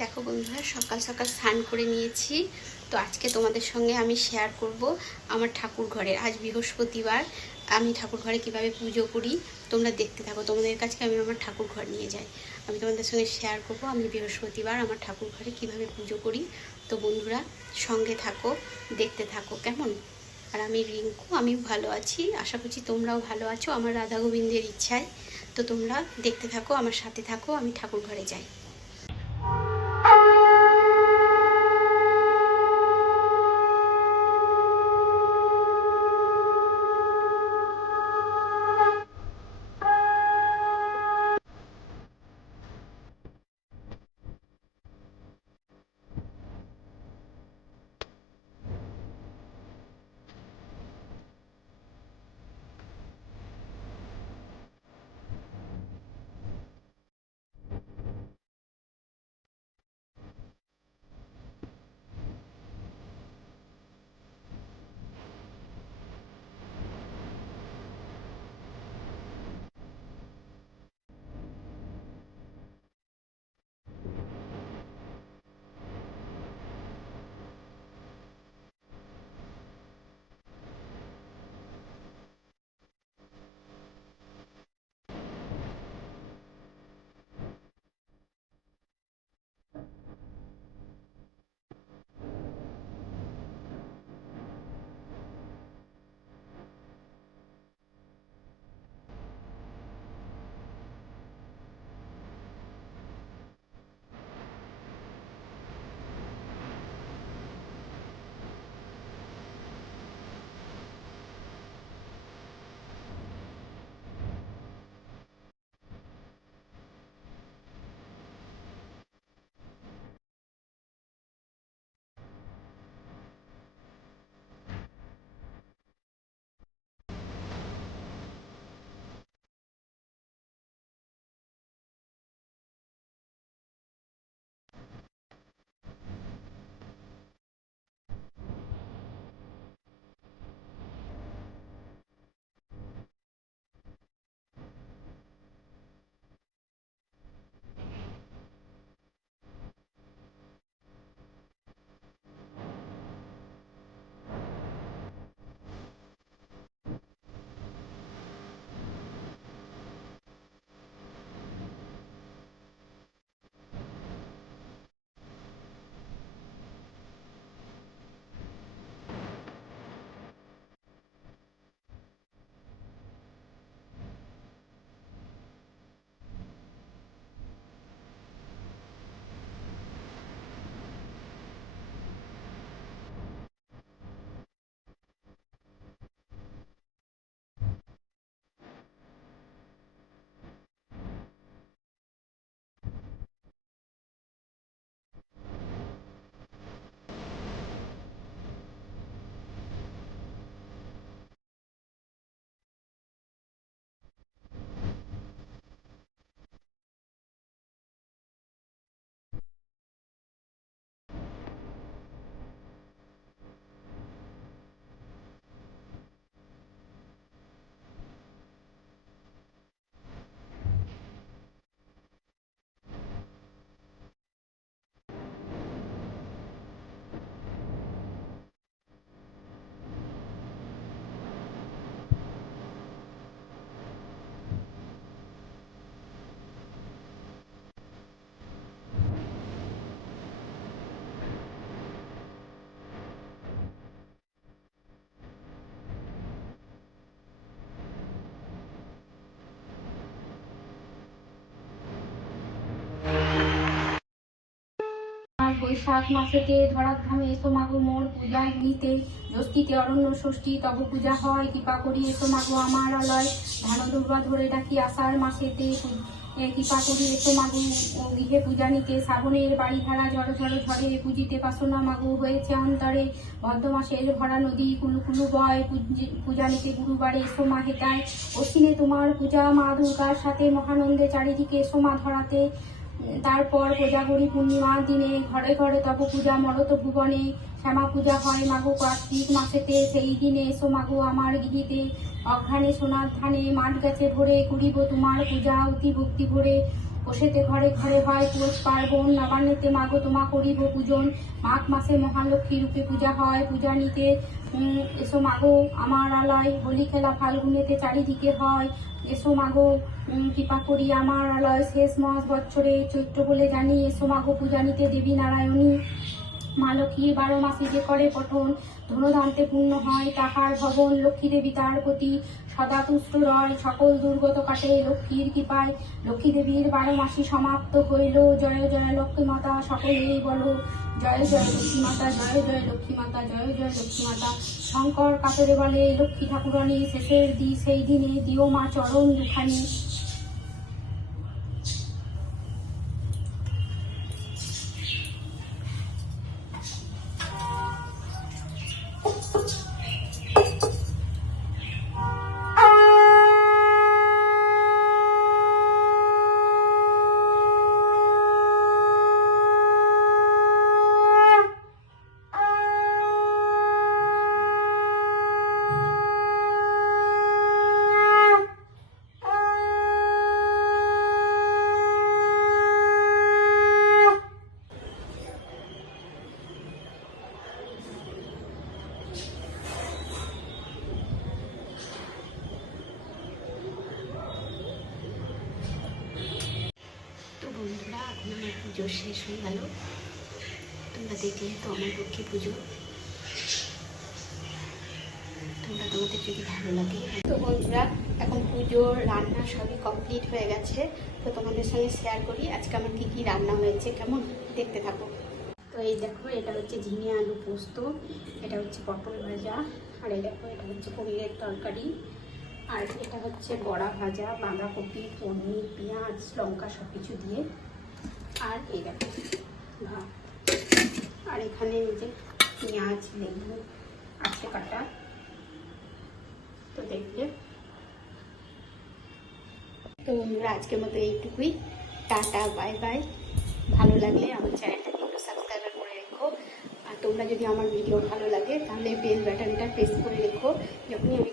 দেখো বন্ধুরা, সকাল সকাল স্নান করে নিয়েছি। তো আজকে তোমাদের সঙ্গে আমি শেয়ার করব আমার ঠাকুর ঘরে। আজ বৃহস্পতিবার, আমি ঠাকুর ঘরে কীভাবে পুজো করি, তোমরা দেখতে থাকো। তোমাদের কাছে আমি আমার ঠাকুর ঘর নিয়ে যাই। আমি তোমাদের সঙ্গে শেয়ার করব আমি বৃহস্পতিবার আমার ঠাকুর ঘরে কীভাবে পুজো করি। তো বন্ধুরা, সঙ্গে থাকো, দেখতে থাকো, কেমন? আর আমি রিঙ্কু, আমি ভালো আছি। আশা করছি তোমরাও ভালো আছো। আমার রাধা গোবিন্দের ইচ্ছায়। তো তোমরা দেখতে থাকো, আমার সাথে থাকো, আমি ঠাকুর ঘরে যাই। বৈশাখ মাসেতে ধরাধামে এসো মাগো মোর পূজায় নিতে জ্যৈষ্ঠীতে অরণ্য ষষ্ঠী, তব পূজা হয়, কৃপা করি এসো মাগো আমার আলয়। ধান দুর্বা ধরে ডাকি আষাঢ় মাসেতে কৃপা করি এসো মাগো গৃহে পূজা নিতে। শ্রাবণের বাড়ি ধারা ঝড় ঝড় ঝড়ে পুজিতে পাশনা মাগো হয়েছে অন্তরে। ভদ্র মাসের ভরা নদী, কুলু কুলু বয় পূজা নিতে গুরুবারে এসো মা হেতায়। অশ্বিনে তোমার পূজা মা দুর্গার সাথে মহানন্দে চারিদিকে এসো মা ধরাতে। তারপর কোজাগরি পূর্ণিমা দিনে ঘরে ঘরে তব পূজা মরত ভুবনে শ্যামা পূজা হয় মাগো কার্তিক মাসেতে। সেই দিনে এসো মাগো আমার গৃহীতে। অঘ্রাণে সোনার ধানে মাঠ গাছে ভরে করিব তোমার পূজা অতি ভক্তি ভরে বসেতে ঘরে ঘরে হয় পৌষ পার্বণ, নবান্নেতে মাগো তোমা করিব পূজন। মাঘ মাসে মহালক্ষ্মী রূপে পূজা হয়, পূজা নিতে এসো মাগো আমার আলয়। হোলি খেলা ফাল্গুনেতে চারিদিকে হয়, এসো মাগো কৃপা করি আমার আলয়। শেষ মাস বছরে চৈত্র বলে জানি, এসো মাগো পূজা নিতে দেবী নারায়ণী। মা লক্ষ্মীর বারো মাসে যে করে পঠন ধনদান্তে পূর্ণ হয়, তাহার ভবন লক্ষ্মী দেবী তার প্রতি সদা তুষ্ট রয়। সকল দুর্গত কাটে লক্ষ্মীর কৃপায়। লক্ষ্মী দেবীর বারো মাসি সমাপ্ত হইল। জয় জয় লক্ষ্মী মাতা, সকলেই বলো, জয় জয় লক্ষ্মী মাতা, জয় জয় লক্ষ্মী মাতা, জয় জয় লক্ষ্মী মাতা। শঙ্কর কাতরে বলে, লক্ষ্মী ঠাকুরানী, শেষের দি সেই দিনে দিও মা চরণ দুখানি তো বন্ধুরা এখন আমার পুজো শেষ হয়ে গেল। তোমরা দেখলে তো আমার লক্ষ্মী পুজো। তোমরা তোমাদের যদি ভালো লাগে। তো বন্ধুরা এখন পুজোর রান্না সবই কমপ্লিট হয়ে গেছে। তো তোমাদের সঙ্গে শেয়ার করি আজকে আমার কী কী রান্না হয়েছে কেমন? দেখতে থাকো। তো এই দেখো এটা হচ্ছে ঝিঙে আলু পোস্ত এটা হচ্ছে পটল ভাজা আর এই দেখো এটা হচ্ছে পনিরের তরকারি আর এটা হচ্ছে বড়া ভাজা বাঁধাকপি পনির পেঁয়াজ লঙ্কা সব কিছু দিয়ে। আর এই আর এখানে যে পেঁয়াজ, লেবু আছে কাটা। তো দেখবে তো বন্ধুরা, আজকের মতো এইটুকুই। টাটা, বাই বাই। ভালো লাগলে আমার চ্যানেলটাকে একটু সাবস্ক্রাইব করে রেখো। আর তোমরা যদি আমার ভিডিও ভালো লাগে, তাহলে বেল বাটনটা প্রেস করে রেখো। যখনই আমি